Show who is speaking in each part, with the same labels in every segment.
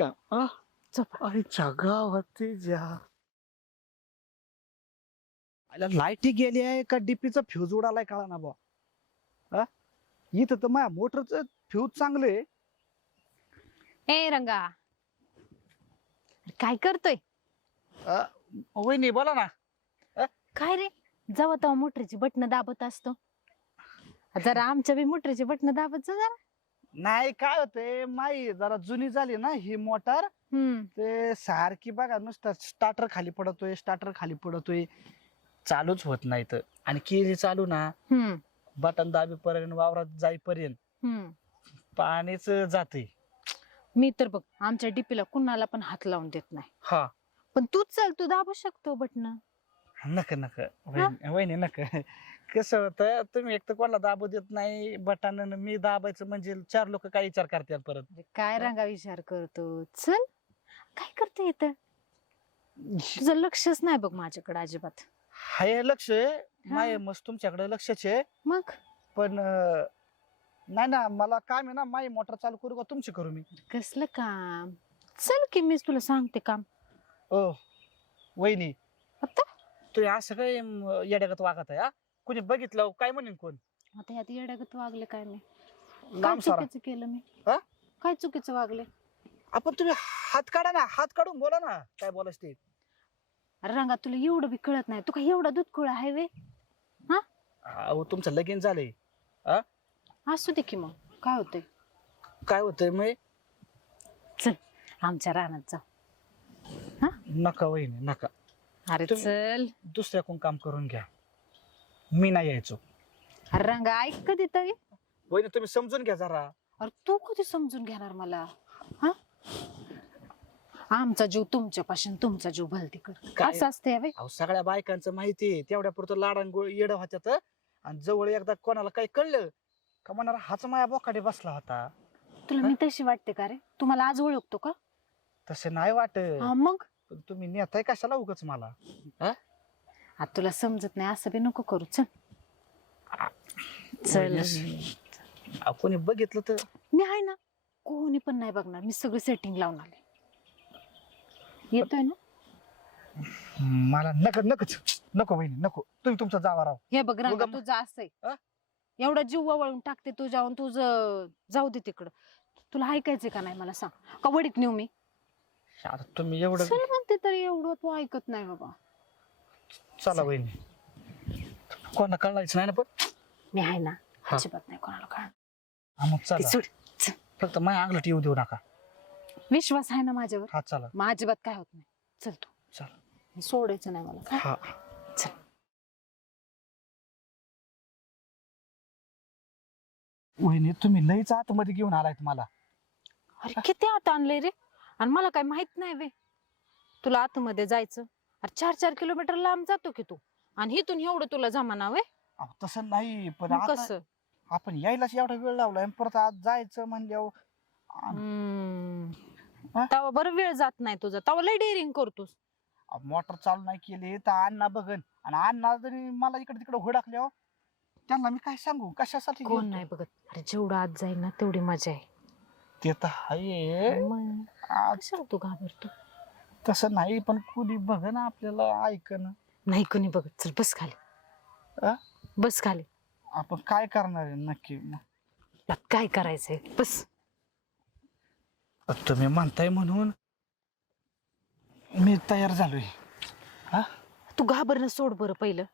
Speaker 1: का? आ? आईच्या गावात ज्या लाईटी गेली आहे का? डीपीचा फ्यूज उडालाय कळा ना बा हा? इथं तर माझ्या मोटरचं फ्यूज चांगले
Speaker 2: ए रंगा. काय करतोय?
Speaker 1: वहिनी बोला ना.
Speaker 2: काय रे? जेव्हा तेव्हा मोटरची बटन दाबत असतो. जरा आमच्या बी मोटरची बटन दाबत जा जरा.
Speaker 1: नाही काय होतंय माई जरा जुनी झाली ना ही मोटर.
Speaker 2: हम्म.
Speaker 1: ते सारखी बघा नुसतं स्टार्टर खाली पडतोय स्टार्टर खाली पडतोय चालूच होत नाही तर आणि केली चालू ना
Speaker 2: हम्म.
Speaker 1: बटन दाबीपर्यंत वावरात जाईपर्यंत
Speaker 2: हम्म.
Speaker 1: पाणीच जाते
Speaker 2: मी तर बघ आमच्या डीपीला कुणाला पण हात लावून देत नाही.
Speaker 1: हा.
Speaker 2: पण तूच चल तू दाबू शकतो बटन
Speaker 1: नक नक वहिनी वहिनी नक कसं होतं तुम्ही एक तर कोणाला दाबू देत नाही बटन मी दाबायचं म्हणजे चार लोक काय विचार करतात परत?
Speaker 2: काय रंगा विचार करतो? चल काय करते इथं? तुझं लक्षच नाही बघ माझ्याकडे अजिबात.
Speaker 1: हाय लक्ष आहे. माय मस्त तुमच्याकडे लक्षच आहे.
Speaker 2: मग?
Speaker 1: पण अं, नाही ना मला काम आहे ना माई मोटर चालू करू का तुमची करू मी.
Speaker 2: कसलं काम? चल की मीच तुला सांगते काम.
Speaker 1: ओ वहिनी.
Speaker 2: आता?
Speaker 1: तुम्ही असं काय येड्यागत वागत आहे हा? कोणी बघितलं काय म्हणेन कोण?
Speaker 2: आता यात येड्यागत वागले काय मी? काय
Speaker 1: लांब सारा
Speaker 2: चुकीचं केलं मी?
Speaker 1: हा?
Speaker 2: काय चुकीचं वागले?
Speaker 1: आपण तुम्ही हात काढा ना हात काढून बोला ना काय बोलायचं ते.
Speaker 2: अरे रंगा तुला एवढं बी कळत नाही. तू काय एवढा दूध खुळा आहे वे?
Speaker 1: अहो तुमचं लगीन झालंय.
Speaker 2: असू दे की मग. काय होतंय?
Speaker 1: काय होतंय मग?
Speaker 2: चल आमच्या रानात जाऊ.
Speaker 1: नका वहिनी नका.
Speaker 2: अरे
Speaker 1: तुम्ही-
Speaker 2: चल.
Speaker 1: दुसऱ्याकडून काम करून घ्या. मी नाही यायचो.
Speaker 2: अरे रंगा ऐक कधी तरी.
Speaker 1: वहिनी तुम्ही समजून घ्या जरा.
Speaker 2: अरे तू कधी समजून घेणार मला? हा? आमचा जीव तुमच्यापासून तुमचा जीव भलतीकड
Speaker 1: काय?
Speaker 2: असं असते
Speaker 1: अहो सगळ्या बायकांचं माहिती आहे. तेवढ्या पुरतं लाडान गोळ येड होत्यात आणि जवळ एकदा कोणाला काही कळलं का म्हणणार हाच माया बोकाडे बसला होता.
Speaker 2: तुला मी तशी वाटते का रे? तुम्हाला आज ओळखतो का?
Speaker 1: तसे नाही वाटत.
Speaker 2: हा मग?
Speaker 1: पण तुम्ही नेताय कशाला उगच मला?
Speaker 2: आता तुला समजत नाही असं बी नको करू चल. चल.
Speaker 1: अहो, कोणी बघितलं तर?
Speaker 2: मी आहे ना कोणी पण नाही बघणार मी सगळं सेटिंग लावून आले. येतोय ना?
Speaker 1: मला नक नकच नको वहिनी नको. तुम्ही तुमचा जावा राव.
Speaker 2: हे बघ रंगा
Speaker 1: उगा-
Speaker 2: तुझं असंय
Speaker 1: अ?
Speaker 2: एवढा जीव वळून टाकते तू जाऊन तुझं जाऊ दे तिकडं. तुला ऐकायचंय का नाही मला सांग. का वडीत नेऊ मी?
Speaker 1: आता तुम्ही एवढं
Speaker 2: चल म्हणते तरी एवढं तू ऐकत नाही बाबा.
Speaker 1: चला वहिनी. कोणा कळायचं नाही ना पण?
Speaker 2: मी आहे ना
Speaker 1: हा.
Speaker 2: अजिबात नाही कोणाला कळणार
Speaker 1: हा, मग
Speaker 2: ते
Speaker 1: चला
Speaker 2: सोड चल.
Speaker 1: फक्त माझ्या अंगलट येऊ देऊ नका.
Speaker 2: विश्वास आहे ना माझ्यावर?
Speaker 1: हा चला.
Speaker 2: मग अजिबात काय होत नाही. चल तू.
Speaker 1: चला.
Speaker 2: सोडायचं नाही मला
Speaker 1: हा.
Speaker 2: चल.
Speaker 1: वहिनी तुम्ही लईच आतमध्ये घेऊन आलायत मला.
Speaker 2: अरे किती आत आणलंय रे? आणि मला काय माहीत नाही वे तुला आतमध्ये जायचं. अरे चार चार किलोमीटर लांब जातो की तू? आणि इथून एवढं तुला जमाना वे.
Speaker 1: अहो, तसं नाही पण
Speaker 2: मग
Speaker 1: आता
Speaker 2: कसं?
Speaker 1: आपण यायलाच एवढा वेळ लावलाय आणि परत आज जायचं म्हणल्यावर
Speaker 2: हम्म.
Speaker 1: हा?
Speaker 2: तेव्हा बरं वेळ जात नाही तुझा. तेव्हा लय डेअरिंग करतोस.
Speaker 1: मोटर चालू नाही केली तर अण्णा बघन. आणि अण्णा जरी मला इकडे तिकडे हुडकल्यावर त्यांना मी काय सांगू? कशासाठी
Speaker 2: कोण
Speaker 1: गेलतो?
Speaker 2: नाही बघत. अरे जेवढं आत जाईल ना तेवढी मजा आहे.
Speaker 1: ते तर आहे.
Speaker 2: मग
Speaker 1: आज
Speaker 2: कशाला तू घाबरतो?
Speaker 1: तसं नाही पण कुणी बघन आपल्याला ऐकन
Speaker 2: नाही कोणी बघत. चल बस खाली? बस खाली.
Speaker 1: आपण काय करणार आहे नक्की?
Speaker 2: तुला काय करायचंय? बस.
Speaker 1: तुम्ही म्हणताय म्हणून मी तयार झालोय.
Speaker 2: तू घाबरणं सोड बरं पहिलं.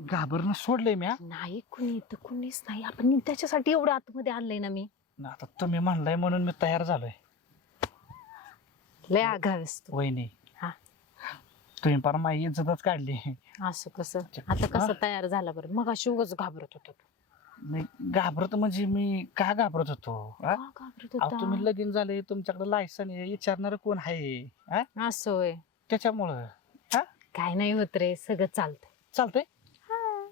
Speaker 1: घाबरणं सोडलंय म्या
Speaker 2: नाही कुणी तर कुणीच नाही. आपण त्याच्यासाठी एवढं आतमध्ये आणलंय ना मी.
Speaker 1: ना आता तुम्ही म्हणलाय म्हणून मी तयार झालोय.
Speaker 2: लय आघावेस तू.
Speaker 1: वहिनी
Speaker 2: हा.
Speaker 1: तुम्ही पर माझी इज्जतच काढली.
Speaker 2: असं कसं? आता कसं तयार झाला बरं? मग अशी उगाच घाबरत होता तू.
Speaker 1: मी घाबरत म्हणजे मी का घाबरत होतो? हा?
Speaker 2: का घाबरत
Speaker 1: अहो, तुम्ही
Speaker 2: होता
Speaker 1: लगीन झाले तुमच्याकडे लायसन आहे विचारणार कोण आहे? हा?
Speaker 2: असं होय
Speaker 1: त्याच्यामुळं
Speaker 2: काय नाही होत रे सगळं चालतंय.
Speaker 1: चालतंय?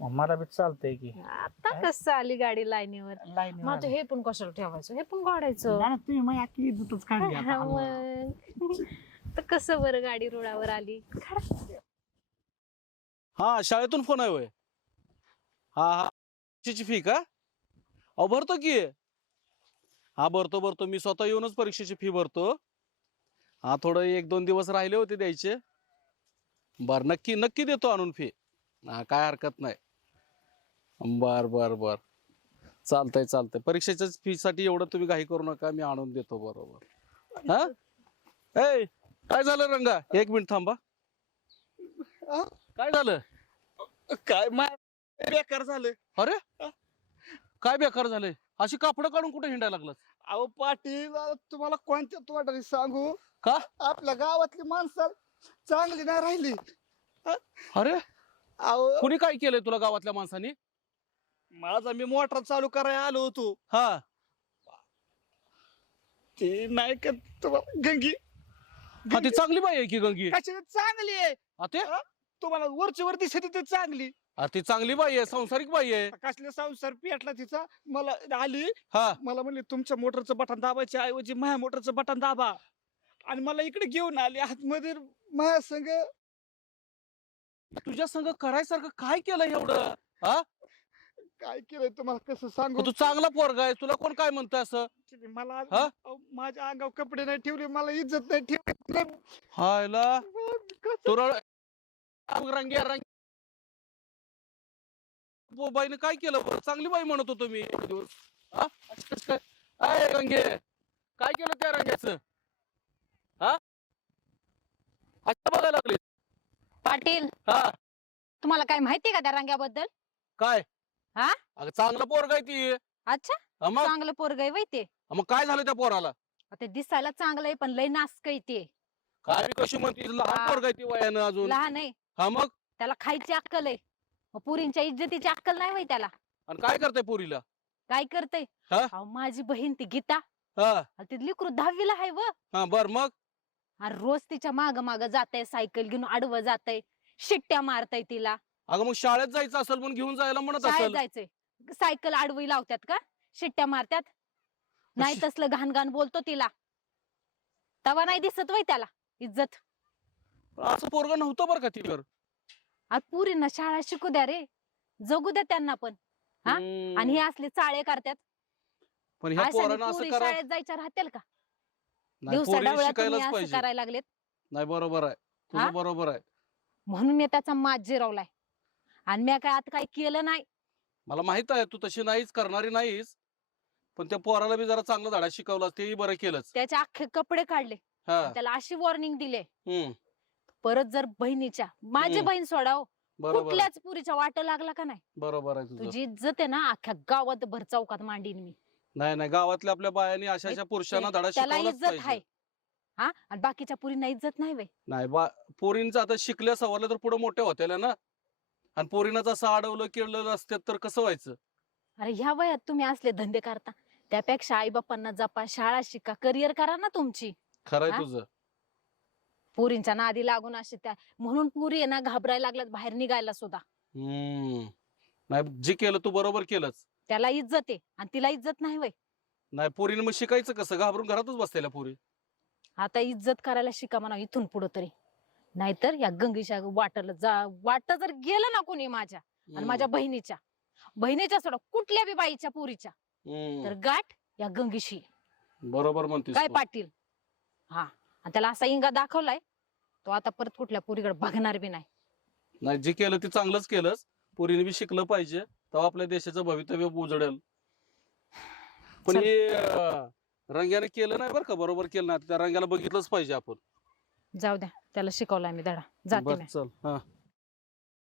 Speaker 1: मग मला बी चालतंय की.
Speaker 2: आता कसं आली गाडी लाईनीवर?
Speaker 1: लाईन
Speaker 2: मग आता हे पण कशाला ठेवायचं? हे पण काढायचं
Speaker 1: तुम्ही माझी अख्खी इज्जतच काढली आता.
Speaker 2: मग. तर कसं बरं गाडी रुळावर आली.
Speaker 3: हा शाळेतून फोन आहे होय. हा हा. परीक्षेची फी का? अहो भरतो की. हा भरतो भरतो. मी स्वतः येऊनच परीक्षेची फी भरतो. हा थोडं एक दोन दिवस राहिले होते द्यायचे. बर नक्की नक्की देतो आणून फी हा काय हरकत नाही. बर बर बर. चालतंय चालतंय. परीक्षेच्या फी साठी एवढं तुम्ही काही करू नका मी आणून देतो बरोबर. हा? ए काय झालं रंगा? एक मिनिट थांबा? काय झालं?
Speaker 1: काय मा बेकार झालं.
Speaker 3: अरे? काय बेकार झालंय? अशी कापडं काढून कुठे हिंडायला लागलास?
Speaker 1: अहो पाटील आता तुम्हाला कोणत्या तोंडाने सांगू?
Speaker 3: का?
Speaker 1: आपल्या गावातली माणसं चांगली नाही राहिली.
Speaker 3: अरे?
Speaker 1: अहो.
Speaker 3: कुणी काय केलंय तुला गावातल्या माणसानी?
Speaker 1: माझा मी मोटर चालू करायला आलो होतो.
Speaker 3: हा.
Speaker 1: ती नाही का तुम्हाला गंगी.
Speaker 3: हा ती चांगली बाई आहे की गंगी?
Speaker 1: चांगली आहे.
Speaker 3: हा ते?
Speaker 1: तुम्हाला वरची वर दिसते ती चांगली.
Speaker 3: अरे ती चांगली बाई आहे संसारिक बाई आहे.
Speaker 1: कसल्या संसार पेटला तिचा? मला आली.
Speaker 3: हा.
Speaker 1: मला म्हणली तुमच्या मोटरचं बटन दाबायच्या ऐवजी माझ्या मोटरचं बटन दाबा. आणि मला इकडे घेऊन आली. आतमध्ये माझ्या संग
Speaker 3: तुझ्या संग करायसारखं काय केलं एवढं? हा?
Speaker 1: काय केलंय तुम्हाला कसं सांगू?
Speaker 3: तू चांगला पोरगा आहे तुला कोण काय म्हणतोय असं?
Speaker 1: मला
Speaker 3: हा?
Speaker 1: अहो, माझ्या अंगावर कपडे नाही ठेवले मला इज्जत नाही ठेवली.
Speaker 3: हायला
Speaker 1: कसं-
Speaker 3: तुरळ रंग बाईने काय केलं बरं? चांगली बाई म्हणत होतो मी एक दिवस. हा? असं कसं काय? अय, रंगे. काय केलं त्या रंग्याचं? हा? अच्छा बघायला लागले
Speaker 2: पाटील
Speaker 3: हा.
Speaker 2: तुम्हाला काय माहितीये का त्या रंग्याबद्दल?
Speaker 3: काय?
Speaker 2: हा?
Speaker 3: अगं चांगला पोरगा आहे ती.
Speaker 2: अच्छा?
Speaker 3: हा मग?
Speaker 2: चांगलं पोरग आहे वय ते.
Speaker 3: हा मग काय झालं त्या पोराला?
Speaker 2: ते दिसायला चांगलं आहे पण लय नासक आहे ते.
Speaker 3: काय बी कशी म्हणते लहान
Speaker 2: हा.
Speaker 3: पोरगा आहे ती वयानं अजून.
Speaker 2: लहान आहे.
Speaker 3: हा मग?
Speaker 2: त्याला खायची अक्कल आहे. मग पुरींच्या इज्जतीची अक्कल नाही होय त्याला.
Speaker 3: आणि काय करताय पोरीला?
Speaker 2: काय करतय?
Speaker 3: हा?
Speaker 2: माझी बहीण ती गीता.
Speaker 3: हा.
Speaker 2: ती लिकरू दहावीला आहे व.
Speaker 3: हा बर मग?
Speaker 2: अरे रोज तिच्या माग माग जातय सायकल घेऊन आडवं जातय शिट्ट्या मारताय तिला.
Speaker 3: अगं मग शाळेत जायचं असेल म्हणून घेऊन जायला म्हणत
Speaker 2: शाळेत
Speaker 3: असेल.
Speaker 2: जायचंय. सायकल आडवी लावतात का? शिट्ट्या मारतात नाही तसलं घाण घाण बोलतो तिला. तवा नाही दिसत वय त्याला. इज्जत.
Speaker 3: असं पोरगा नव्हतं बरं का तिवर
Speaker 2: आज पुरींना शाळा शिकू द्या रे. जगू द्या त्यांना पण. हा? आणि हे असले चाळे करतात
Speaker 3: पण ह्या
Speaker 2: अशाने
Speaker 3: पोरानं असं
Speaker 2: पुरी
Speaker 3: करा.
Speaker 2: शाळेत जायच्या राहतील का?
Speaker 3: नाही,
Speaker 2: दिवसा
Speaker 3: पोरी
Speaker 2: डवळ्या तुम्ही
Speaker 3: शिकायलाच
Speaker 2: असं
Speaker 3: पाहिजे.
Speaker 2: करायला लागलेत.
Speaker 3: नाही बरोबर आहे.
Speaker 2: हा?
Speaker 3: तुझं बरोबर आहे.
Speaker 2: म्हणून मी त्याचा मात जिरवलाय. आणि मी काय आता काही केलं नाही.
Speaker 3: मला माहीत आहे तू तशी नाहीच करणारी नाहीच पण त्या पोराला बी जरा चांगला धडा शिकवला तेही बरं केलंच
Speaker 2: त्याचे अख्खे कपडे काढले.
Speaker 3: हा.
Speaker 2: त्याला अशी वॉर्निंग दिले.
Speaker 3: हम्म.
Speaker 2: परत जर बहिणीच्या माझी
Speaker 3: हम्म.
Speaker 2: बहीण सोडाव
Speaker 3: बरोबर आहे.
Speaker 2: कुठल्याच पुरीच्या वाट लागला का नाही?
Speaker 3: बरोबर आहे तुझं.
Speaker 2: तुझी इज्जत आहे ना अख्ख्या गावात भर चौकात मांडीन मी.
Speaker 3: नाही नाही. गावातल्या आपल्या बायांनी अशा अशा पुरुषांना धडा
Speaker 2: त्याला
Speaker 3: शिकवलाच
Speaker 2: इज्जत आहे.
Speaker 3: पाहिजे
Speaker 2: हा? आणि बाकीच्या पुरींना इज्जत नाही वे
Speaker 3: नाही बा पोरींचं आता शिकल्या सवरल्या तर पुढे मोठ्या होत्या ना? आणि पोरीनं असं अडवलं केलं असते तर कसं व्हायचं?
Speaker 2: अरे ह्या वयात तुम्ही असले धंदे करता. त्यापेक्षा आई बापांना जपा शाळा शिका करिअर करा ना तुमची.
Speaker 3: खरंय
Speaker 2: हा?
Speaker 3: तुझं.
Speaker 2: पुरींच्या नादी लागून असे त्या म्हणून पुरी आहे ना घाबरायला लागल्यात बाहेर निघायला सुद्धा.
Speaker 3: हम्म. नाही जे केलं तू बरोबर केलंच.
Speaker 2: त्याला इज्जत आहे आणि तिला इज्जत नाही वय.
Speaker 3: नाही पोरीनं मग शिकायचं कसं? घाबरून घरातच बसलेल्या पोरी.
Speaker 2: आता इज्जत करायला शिका म्हणा इथून पुढे तरी. नाहीतर या गंगीच्या वाटला जा वाट जर गेलं ना कोणी माझ्या आणि माझ्या बहिणीच्या बहिणीच्या सोडा कुठल्या बी बाईच्या पुरीच्या
Speaker 3: हम्म,
Speaker 2: तर गाठ या गंगीशी.
Speaker 3: बरोबर म्हणतेस
Speaker 2: काय
Speaker 3: तू.
Speaker 2: पाटील? हा. आणि त्याला असा इंगा दाखवलाय तो आता परत कुठल्या पुरीकडे बघणार बी नाही.
Speaker 3: नाही जे केलं ते चांगलंच केलंच पोरीने बी शिकलं पाहिजे. तेव्हा आपल्या देशाचं भवितव्य उजळेल पण. हे अं, रंग्याने केलं नाही बरं का? बरोबर केलं नाही. त्या रंग्याला बघितलंच पाहिजे आपण.
Speaker 2: जाऊ द्या. त्याला शिकवलाय मी धडा. जाते
Speaker 3: बरं
Speaker 2: मी.
Speaker 3: चल. हा.